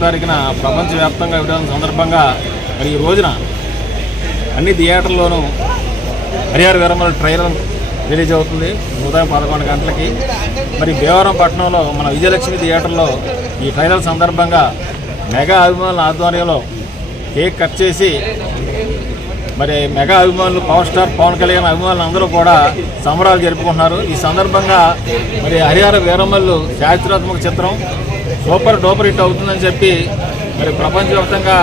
తారీఖున ప్రపంచవ్యాప్తంగా విడుదల సందర్భంగా మరి ఈ రోజున అన్ని థియేటర్లోనూ హరిహర వీరమల్లు ట్రైలర్ రిలీజ్ అవుతుంది ఉదయం 11 గంటలకి. మరి భీమవరం పట్టణంలో మన విజయలక్ష్మి థియేటర్లో ఈ ట్రైలర్ సందర్భంగా మెగా అభిమానుల ఆధ్వర్యంలో కేక్ కట్ చేసి మరి మెగా అభిమానులు పవర్ స్టార్ పవన్ కళ్యాణ్ అభిమానులు అందరూ కూడా సంబరాలు జరుపుకుంటున్నారు. ఈ సందర్భంగా మరి హరిహర వీరమల్లు చారిత్రాత్మక చిత్రం సూపర్ డూపర్ హిట్ అవుతుందని చెప్పి మరి ప్రపంచవ్యాప్తంగా